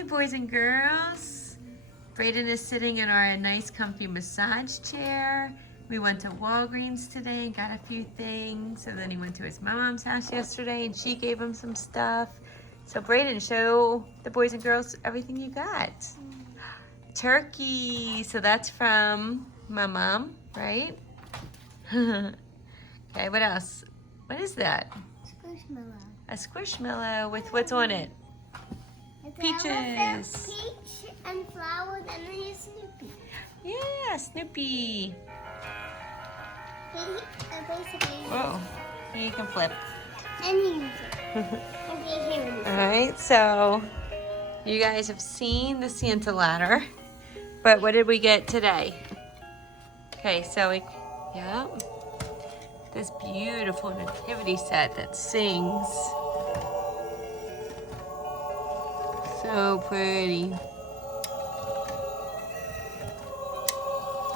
Hi, boys and girls. Brayden is sitting in our nice comfy massage chair. We went to Walgreens today and got a few things. So then he went to his mom's house yesterday and she gave him some stuff. So Brayden, show the boys and girls everything you got. Turkey. So that's from my mom, right? Okay, what else? What is that? Squishmallow. A squishmallow with what's on it? Peaches. Peach and flowers, and then here's Snoopy. Yeah, Snoopy. Basically. Whoa, he can flip. And he uses it. All right, so you guys have seen the Santa ladder, but what did we get today? Okay, so this beautiful nativity set that sings. So pretty.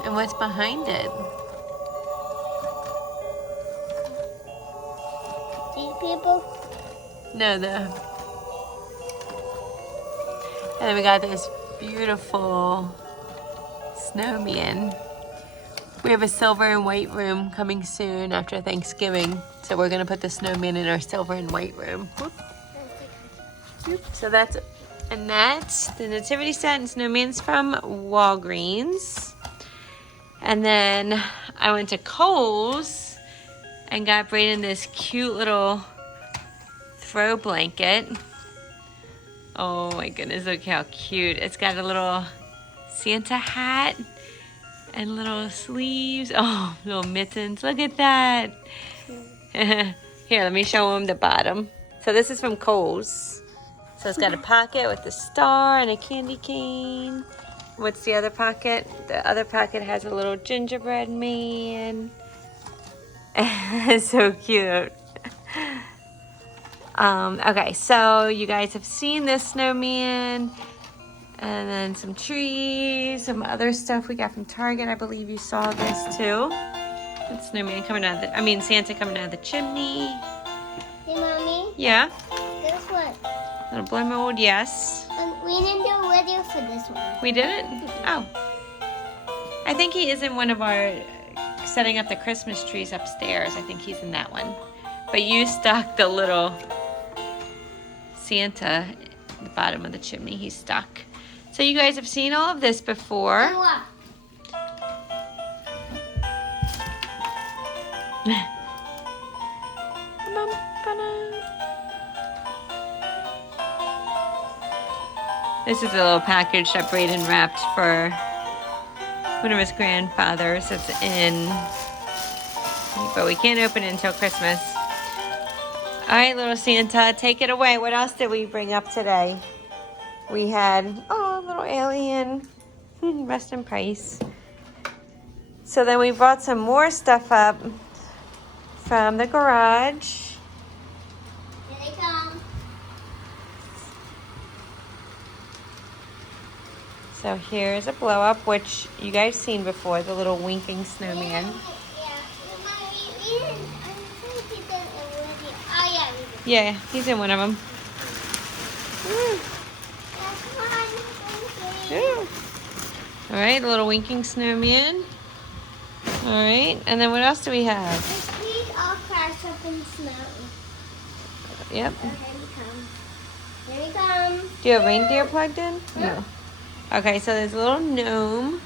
And what's behind it? These people? No, and then we got this beautiful snowman. We have a silver and white room coming soon after Thanksgiving. So we're gonna put the snowman in our silver and white room. Whoop. So that's the nativity set and snowman's from Walgreens. And then I went to Kohl's and got Brayden this cute little throw blanket. Oh my goodness, look how cute. It's got a little Santa hat and little sleeves. Oh, little mittens. Look at that. Here, let me show him the bottom. So this is from Kohl's. So it's got a pocket with a star and a candy cane. What's the other pocket? The other pocket has a little gingerbread man. So cute. Okay, so you guys have seen this snowman. And then some trees, some other stuff we got from Target. I believe you saw this too. It's snowman coming out of Santa coming out of the chimney. Hey, Mommy. Yeah? This one. Little blow mold, yes. We didn't do a video for this one. We didn't? Oh. I think he is in one of our setting up the Christmas trees upstairs. I think he's in that one. But you stuck the little Santa at the bottom of the chimney. He's stuck. So you guys have seen all of this before. This is a little package that Brayden wrapped for one of his grandfathers. It's in, but we can't open it until Christmas. All right, little Santa, take it away. What else did we bring up today? We had, a little alien, rest in peace. So then we brought some more stuff up from the garage. Here they come. So here's a blow up, which you guys seen before, the little winking snowman. Yeah, he's in one of them. All right, a little winking snowman. All right, and then what else do we have? These all crash up in snow. Yep. Oh, here we come. Here we come. Do you have reindeer plugged in? No. Okay, so there's a little gnome.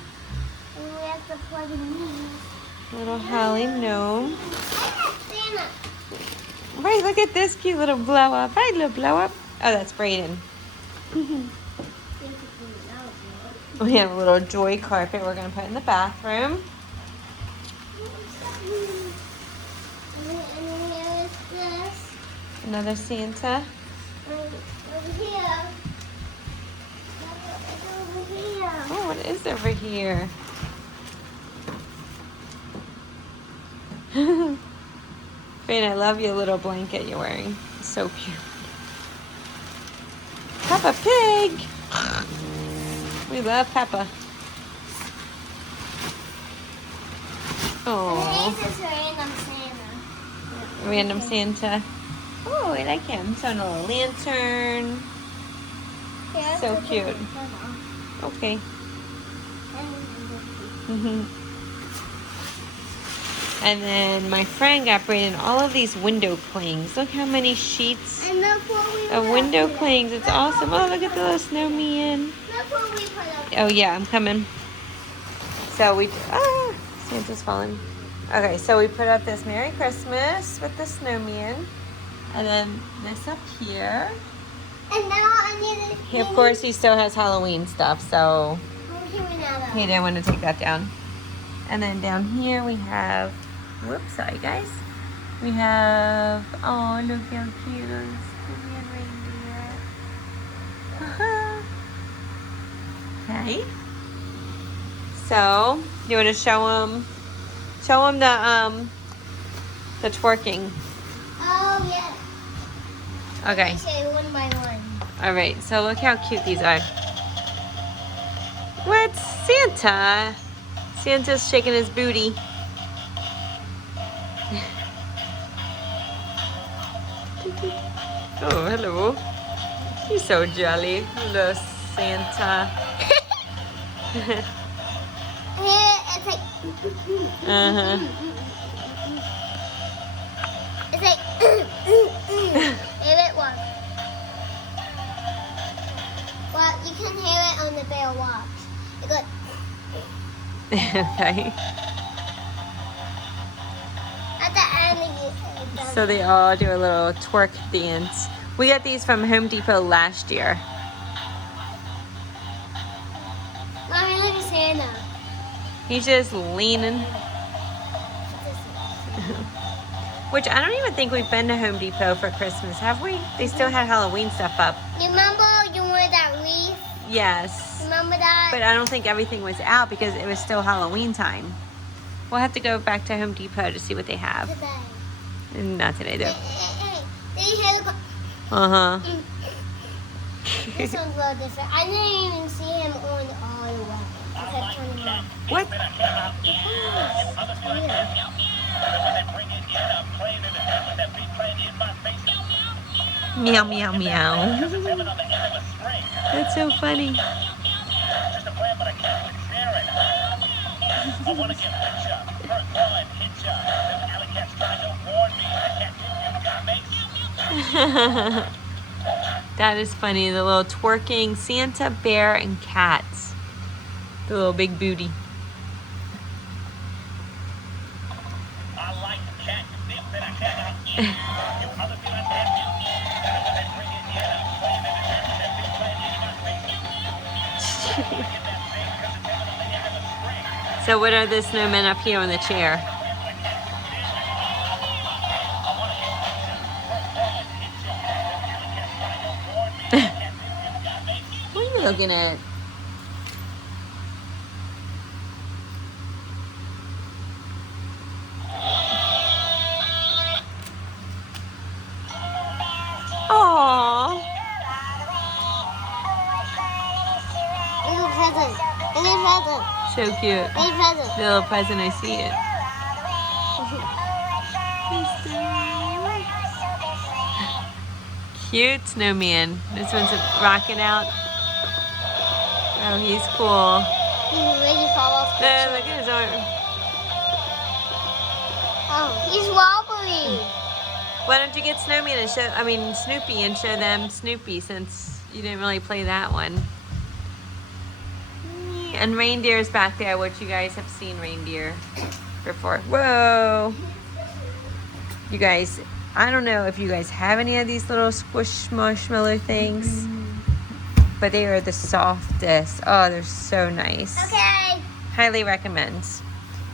And we have to plug in these. Little holly gnome. Santa. Right, look at this cute little blow up. Hi, little blow up. Oh, that's Brayden. We have a little joy carpet we're going to put in the bathroom. And here's this. Another Santa. Over here. Over here. Oh, what is over here? Fran, I love your little blanket you're wearing. It's so cute. Peppa Pig! We love Peppa. Oh. This is random Santa. Random Santa. Oh, I like him. So a little lantern. Here's So cute. Okay. And then my friend got Brayden all of these window clings. Look how many sheets And look what we of put window up clings. It's awesome. Oh, look at the little snowman. Look what we put up. Oh yeah, I'm coming. So we, Santa's falling. Okay, so we put up this Merry Christmas with the snowman. And then this up here. And now I need to... Of course, he still has Halloween stuff, so he didn't want to take that down. And then down here we have, whoops, sorry guys. We have, oh, look how cute those snowman reindeer. Okay. So, you want to show them the twerking. Oh, yeah. Okay. Let me show you one by one. All right, so look how cute these are. What? Santa? Santa's shaking his booty. Oh, hello. He's so jolly. Hello, Santa. Here, it's like... Uh-huh. It's like... Hear it walk. Well, you can hear it on the bear walk. It goes... Okay. At the end, it does. So they all do a little twerk dance. We got these from Home Depot last year. Mommy, look at Santa. He's just leaning. Which I don't even think we've been to Home Depot for Christmas, have we? They still had Halloween stuff up. You remember you wanted that wreath? Yes. Remember that? But I don't think everything was out because it was still Halloween time. We'll have to go back to Home Depot to see what they have. Today. Not today, though. Hey, they had a... Uh-huh. This one's a little different. I didn't even see him on all the way. I kept turning around. What? Meow, meow, meow. That's so funny. That is funny. The little twerking Santa, bear, and cats. The little big booty. So what are the snowmen up here on the chair? What are you looking at? Aww. Little present. Little present. So cute. Little present. The little present, I see it. Cute snowman. This one's rocking out. Oh, he's cool. He's ready to fall off the chair. Look at his arm. Oh, he's wobbly. Why don't you get Snowman and Snoopy and show them Snoopy since you didn't really play that one. And reindeer's back there, which you guys have seen reindeer before. Whoa! You guys, I don't know if you guys have any of these little squish marshmallow things, but they are the softest. Oh, they're so nice. Okay. Highly recommend.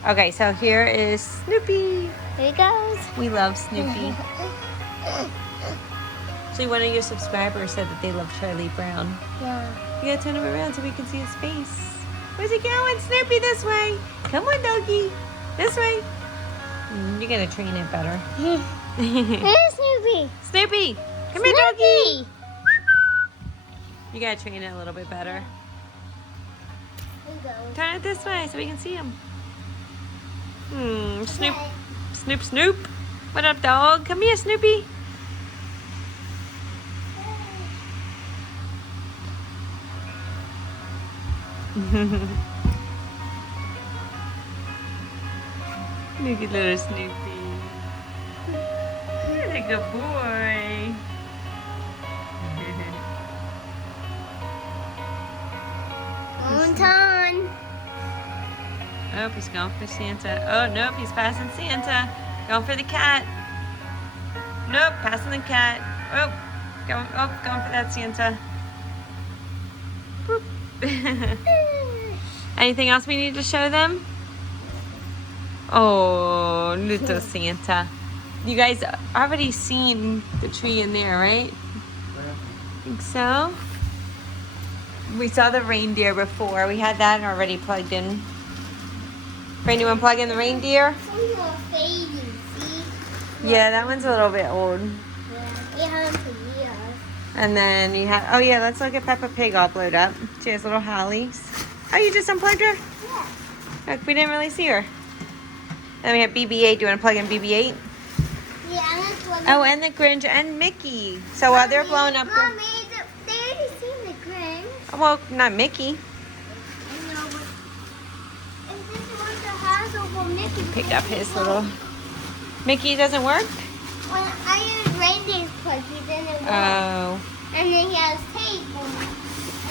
Okay, so here is Snoopy. Here he goes. We love Snoopy. Actually, one of your subscribers said that they love Charlie Brown. Yeah. You gotta turn him around so we can see his face. Where's he going? Snoopy, this way. Come on, doggy. This way. You gotta train it better. Here's Snoopy. Snoopy, come here, doggy. You gotta train it a little bit better. Here he goes. Turn it this way so we can see him. Snoop. Okay. Snoop, Snoop. What up, dog? Come here, Snoopy. Look at little Snoopy. What a good boy. On time. Oh, he's going for Santa. Oh, nope, he's passing Santa. Going for the cat. Nope, passing the cat. Oh, going for that Santa. Boop. Anything else we need to show them? Oh, little Santa. You guys already seen the tree in there, right? Think so? We saw the reindeer before. We had that already plugged in. Brandon, you want to plug in the reindeer? Some are fading, see? Yeah, that one's a little bit old. Yeah, it has for years. And then you have, oh yeah, let's look at Peppa Pig all blowed up. She has little hollies. Oh, you just unplugged her? Yeah. Look, we didn't really see her. Then we have BB-8. Do you want to plug in BB-8? Yeah, and that's what. Oh, and the Grinch and Mickey. So while they're blowing up, Mommy, they already seen the Grinch. well, not Mickey. I know, but if this was the hassle for Mickey. Picked up his little. Mickey doesn't work? When I use reindeer's plug, he didn't work. Oh. And then he has tape on it,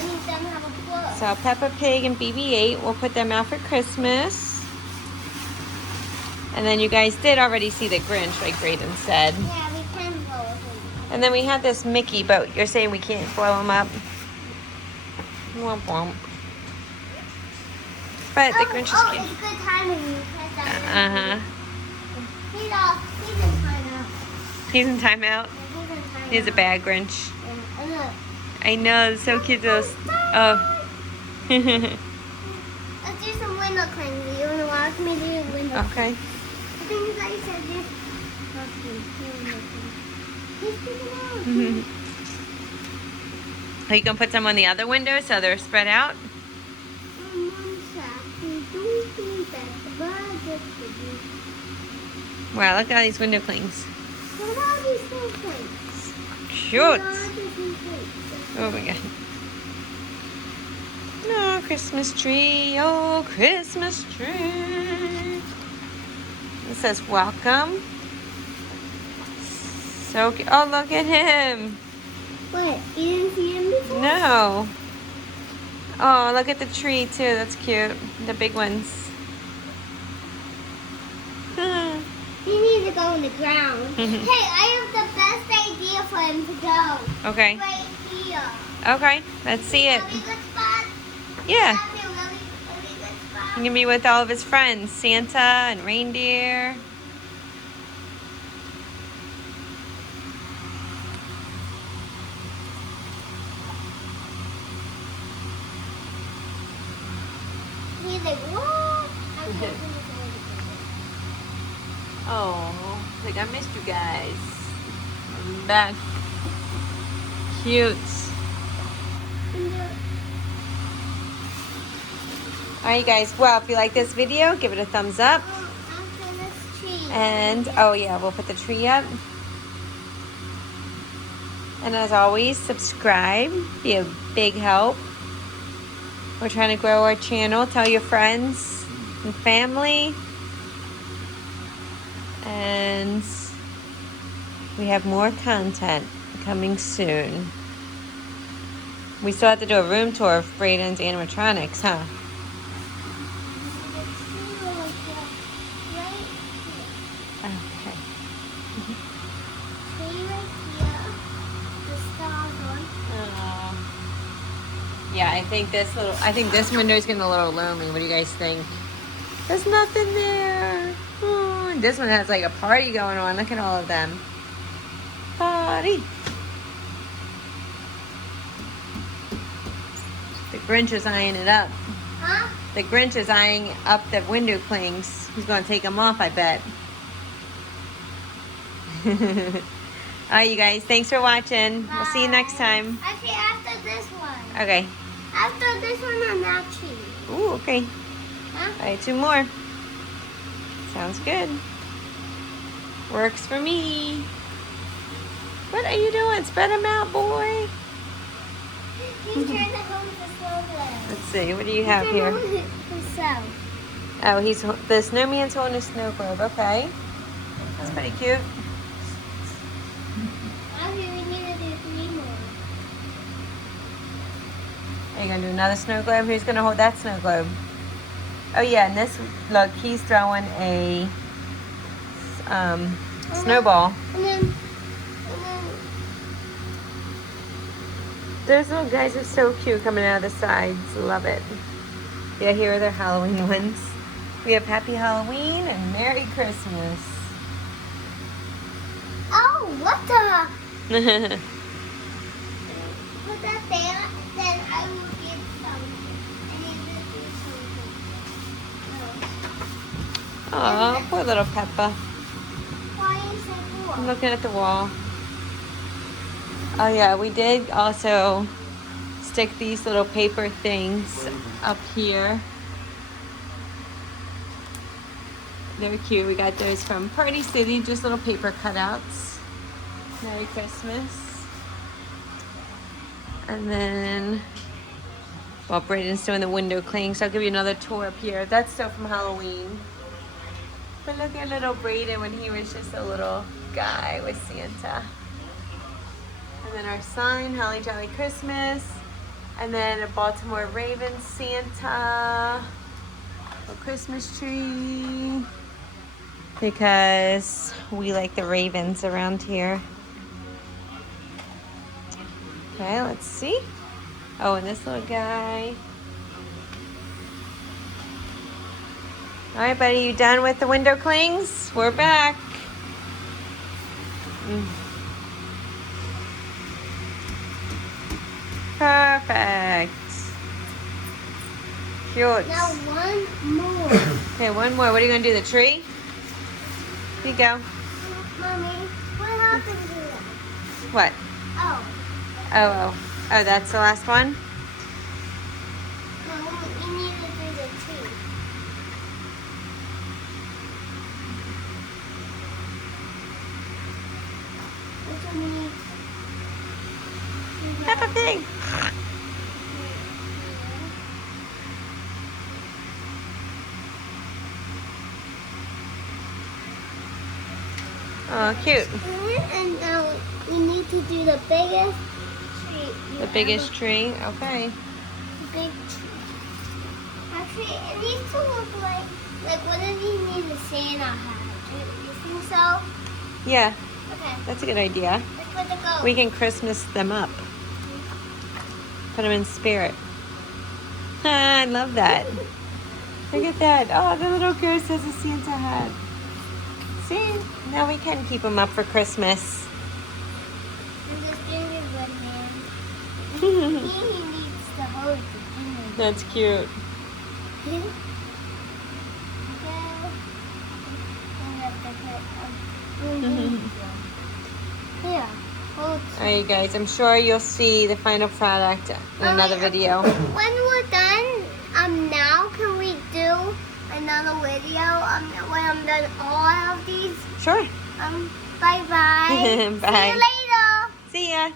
and he doesn't have a plug. So Peppa Pig and BB-8, we'll put them out for Christmas. And then you guys did already see the Grinch, like Brayden said. Yeah, we can blow him. And then we had this Mickey boat. You're saying we can't blow him up? Womp womp. But the Grinch is cute. It's good timing. You press that. Uh-huh. He's off. He's in timeout. He's in timeout. Yeah, he's in timeout. He's a bad Grinch. Yeah, and look. I know, it's so cute. Those. Oh. Let's do some window cleansing. You want to watch me do window Okay. I think I said this. Are you gonna put some on the other window so they're spread out? Wow, look at all these window clings. Cute. Oh my god. Oh, Christmas tree. Oh, Christmas tree. It says welcome. So, oh, look at him. What? You didn't see him before? No. Oh, look at the tree too. That's cute. The big ones. He needs to go on the ground. Hey, I have the best idea for him to go. Okay. Right here. Okay. Let's see it. Really good spot. Yeah. That's a really good spot. He can be with all of his friends, Santa and reindeer. He's like, what? Oh, like I missed you guys. I'm back. Cute. Alright guys, well if you like this video, give it a thumbs up. After this tree. And, oh yeah, we'll put the tree up. And as always, subscribe. Be a big help. We're trying to grow our channel. Tell your friends and family. And we have more content coming soon. We still have to do a room tour of Brayden's animatronics, huh? Okay. Yeah, I think this window is getting a little lonely. What do you guys think? There's nothing there. Oh, and this one has like a party going on. Look at all of them. Party. The Grinch is eyeing it up. Huh? The Grinch is eyeing up the window clings. He's going to take them off, I bet. All right, you guys. Thanks for watching. We'll see you next time. Actually, after this one. Okay. After this one on that tree. Ooh, okay. Huh? All right, 2 more. Sounds good. Works for me. What are you doing? Spread them out, boy. He's trying to hold the snow globe. Let's see, what do you have here? Himself. Oh, the snowman's holding a snow globe. Okay, that's pretty cute. Actually, we need to do 3 more. Are you gonna do another snow globe? Who's gonna hold that snow globe? Oh yeah, and this, look, he's throwing a snowball. And then, Those little guys are so cute coming out of the sides. Love it. Yeah, here are their Halloween ones. We have Happy Halloween and Merry Christmas. oh, what the? Put that there, then I will get something. I need to do something. Aw, poor little Peppa. Why is it I'm cool? looking at the wall. Oh yeah, we did also stick these little paper things up here. They're cute. We got those from Party City, just little paper cutouts. Merry Christmas. And then, while Braden's doing the window cleaning, so I'll give you another tour up here. That's still from Halloween. But look at little Braden when he was just a little guy with Santa. And then our sign, Holly Jolly Christmas. And then a Baltimore Ravens Santa. A Christmas tree. Because we like the Ravens around here. Okay, let's see. Oh, and this little guy. All right, buddy, you done with the window clings? We're back. Perfect. Cute. Now one more. Okay, one more. What are you gonna do? The tree? Here you go. Mommy, what happened to that? What? Oh, Oh, that's the last one? no, we need to do the tree. Which one we need? Peppa Pig. Oh, cute. And now we need to do the biggest tree. The biggest tree. Okay. The big tree. Actually, it needs to look like what does he need a Santa hat? Do you think so? Yeah, Okay. that's a good idea. Let's put the goat. We can Christmas them up. Put them in spirit. I love that. Look at that. Oh, the little ghost has a Santa hat. See? Now we can keep them up for Christmas. And this gingerbread man. He needs to hold the gingerbread. That's cute. Yeah. Hold. Alright, guys. I'm sure you'll see the final product in another video. When we're done, now can we do another video? When I'm done all of these. Sure. Bye bye. Bye. See you later. See ya.